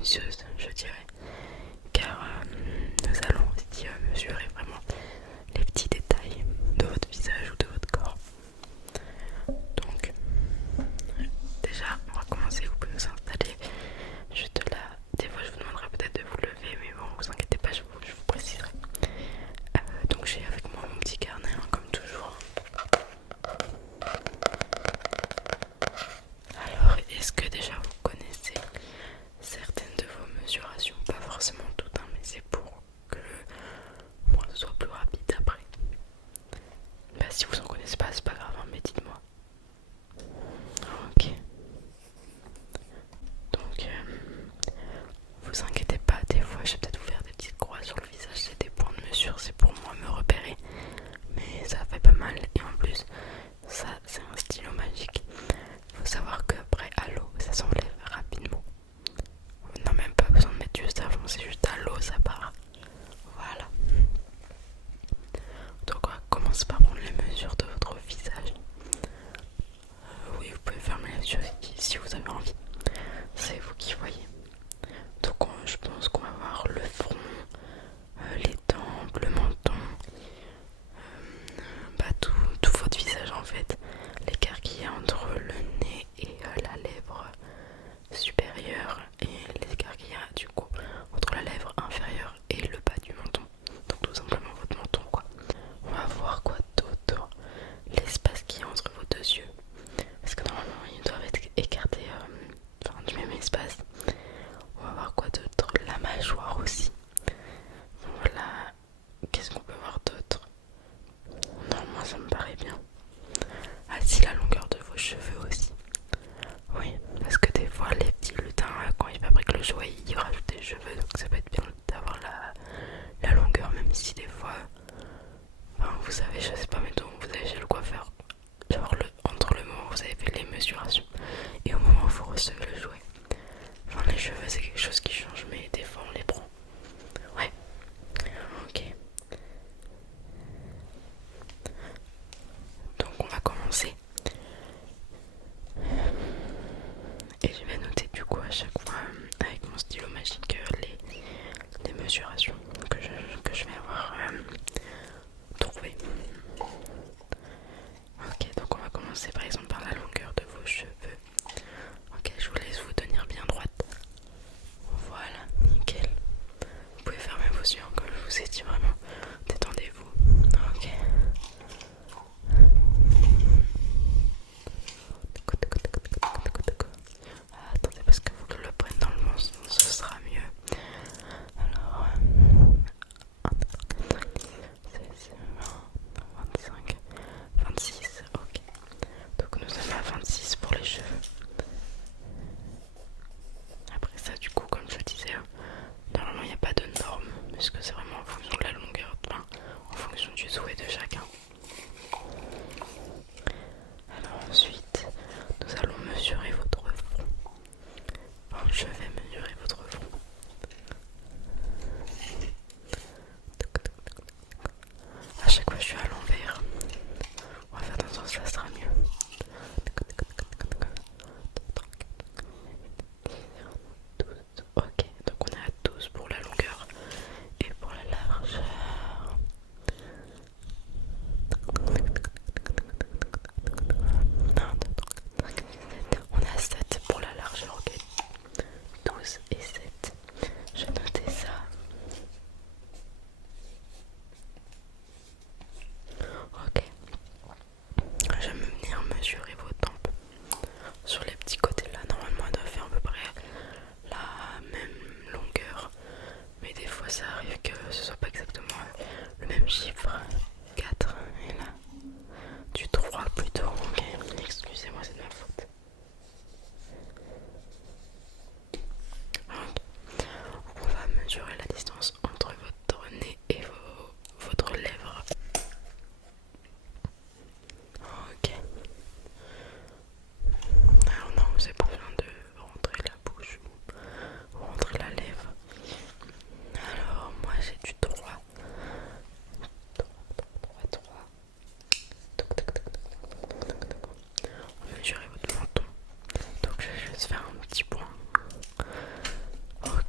minutieuse, je dirais, car nous allons aussi mesurer vraiment les petits détails de votre visage ou de votre corps. Donc, déjà, on va commencer. Vous pouvez vous installer juste là. Des fois, je vous demanderai peut-être de vous lever, mais bon, vous inquiétez pas, je vous préciserai. Donc, j'ai avec moi mon petit carnet, hein, comme toujours. Alors, est-ce que déjà vous connaissez certaines de vos mesurations? Pas forcément toutes, hein, mais c'est pour que moi ce soit plus rapide après. Bah, si vous en connaissez pas, c'est pas grave, hein, mais dites-moi. Ok. Donc, vous inquiétez pas, des fois je vais peut-être vous faire des petites croix sur le visage, c'est des points de mesure, c'est pour moi me repérer. Mais ça fait pas mal, et en plus, ça c'est un stylo magique. Faut savoir qu'après à l'eau, ça s'enlève rapidement. On n'a même pas besoin de mettre juste avant, c'est juste à l'eau, ça part. Voilà. Donc on commence par prendre les mesures de votre visage. Oui, vous pouvez fermer les yeux si vous avez envie. C'est vous qui voyez. Donc je pense qu'on va voir le front, les tempes, le menton, tout votre visage en fait. L'écart qu'il y a entre le nez et la lèvre supérieure et l'écart qu'il y a du coup entre la lèvre inférieure et le bas du menton. Donc tout simplement votre menton quoi. On va voir quoi d'autre. L'espace qu'il y a entre vos deux yeux. Parce que normalement ils doivent être écartés du même espace. On va voir quoi d'autre. La mâchoire aussi. Voilà. Qu'est-ce qu'on peut voir d'autre? Non, moi ça me paraît bien. Ah si, la longueur de vos cheveux aussi. Oui, parce que des fois les petits lutins, quand ils fabriquent le jouet, ils rajoutent des cheveux. Donc ça peut être bien d'avoir la longueur, même si des fois... Enfin, vous savez, je sais pas, mais vous avez chez le coiffeur. Genre entre le moment où vous avez fait les mesurations et au moment où vous recevez le jouet. Enfin, les cheveux c'est quelque chose qui change, mais des fois on les prend. Ouais, ok. Donc on va commencer. Et je vais noter du coup à chaque fois avec mon stylo magique les mesurations que je vais avoir trouvées. Ok, donc on va commencer par exemple par la longueur de vos cheveux. Ok, je vous laisse vous tenir bien droite. Voilà, nickel. Vous pouvez fermer vos yeux comme je vous ai dit, vraiment. Détendez-vous. Ok. Attendez parce que vous le prenne dans le bon sens, ce sera mieux. Alors, 16, 20, 25, 26, ok. Donc nous sommes à 26 pour les cheveux. Après ça du coup comme je disais, normalement il n'y a pas de norme, parce que c'est vraiment en fonction de la longueur, enfin, en fonction du souhait de chacun. Alors ensuite, nous allons mesurer votre front. Enfin, je vais mesurer votre front. À chaque fois je suis à l'envers. On va faire attention, ça sera mieux. Ok, donc on est à 12 pour la longueur et pour la largeur. On a 7 pour la largeur, ok. 12 et 7. Je vais noter ça. Ok. Je vais venir mesurer vos tempes. Sur les petits côtés là, normalement elles doivent faire à peu près la même longueur. Mais des fois ça arrive que ce soit pas exactement le même chiffre. 4 et là du 3 plutôt. Ok, excusez-moi, c'est de ma faute. Ok. On va mesurer la distance entre votre nez et votre lèvre. Ok. Alors non, vous n'avez pas besoin de rentrer la bouche ou rentrer la lèvre. Alors moi j'ai du 3. 3. On va mesurer votre menton. Donc je vais juste faire un petit point. Ok.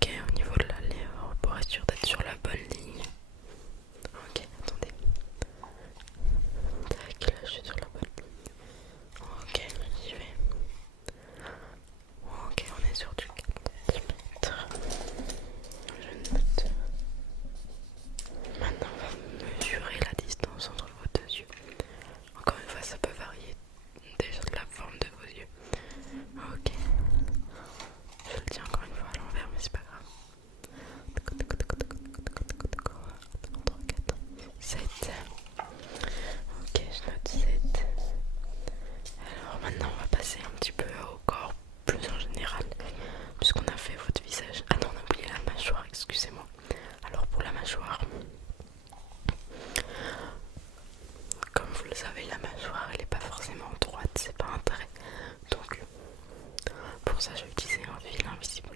ça je vais utiliser un fil invisible.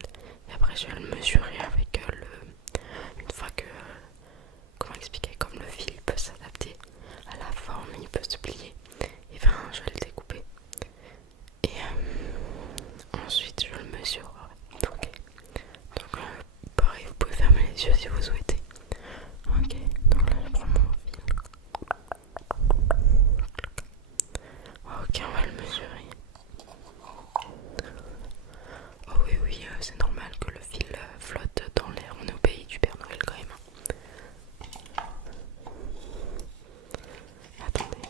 Et après je vais le mesurer avec une fois que, comment expliquer, comme le fil peut s'adapter à la forme, il peut se plier, et ben je vais le découper. Et ensuite je le mesurerai. Ok. Donc pareil, vous pouvez fermer les yeux si vous souhaitez. Ok, donc là je prends mon fil. Ok, on va le mesurer. Oh oui, oui, c'est normal que le fil flotte dans l'air. On est au pays du Père Noël quand même. Attendez.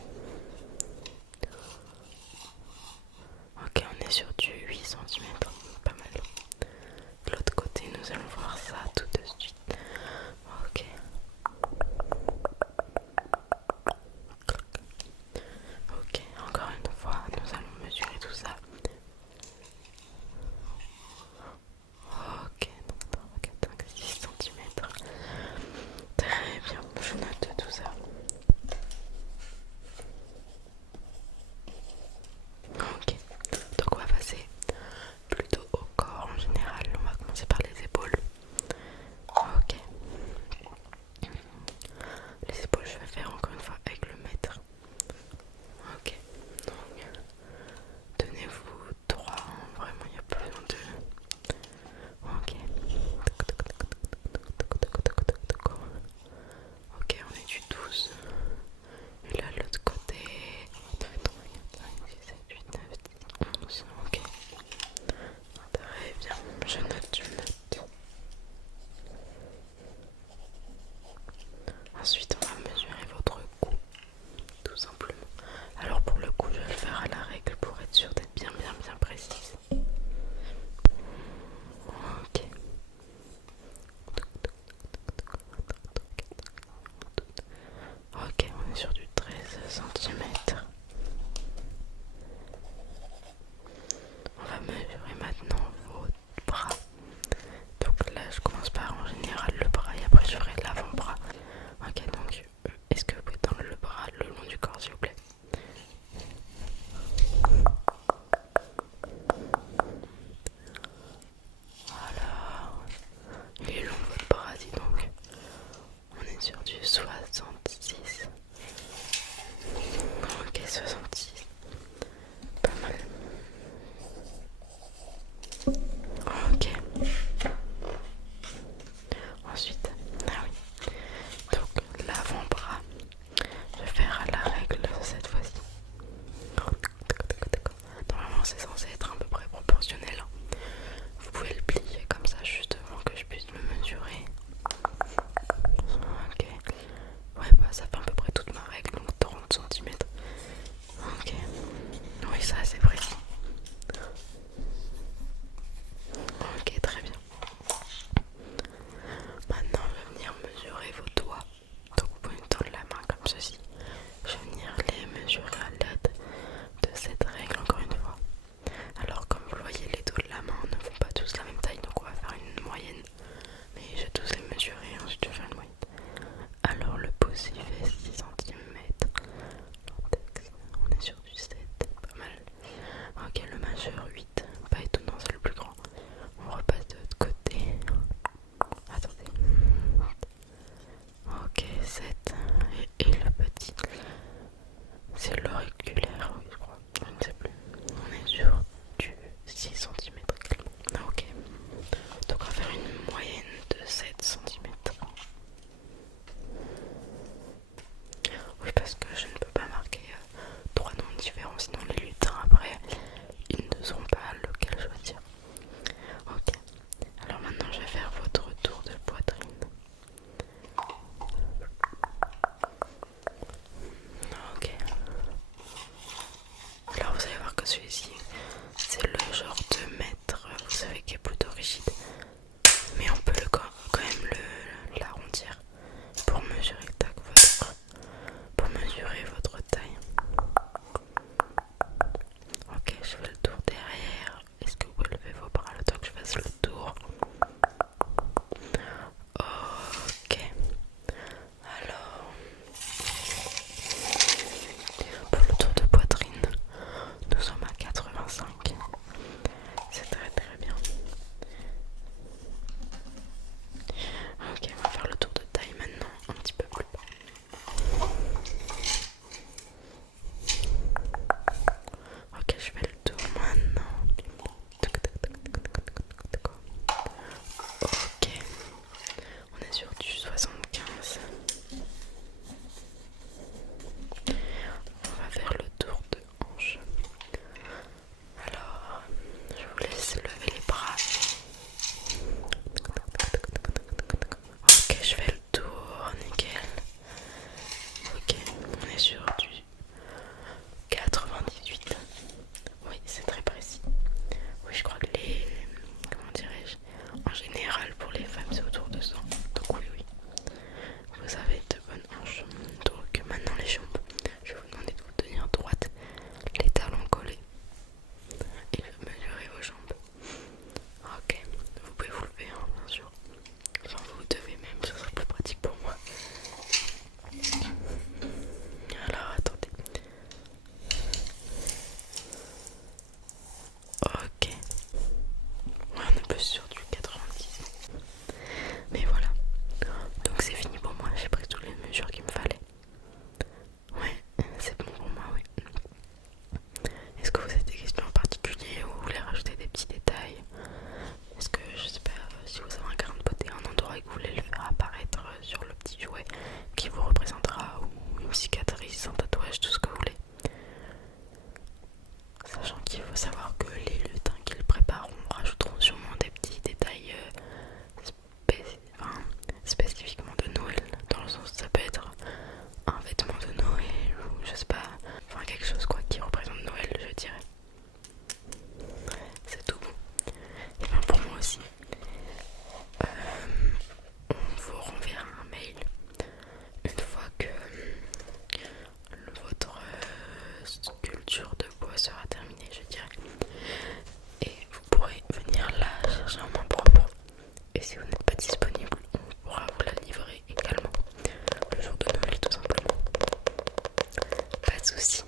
de souci.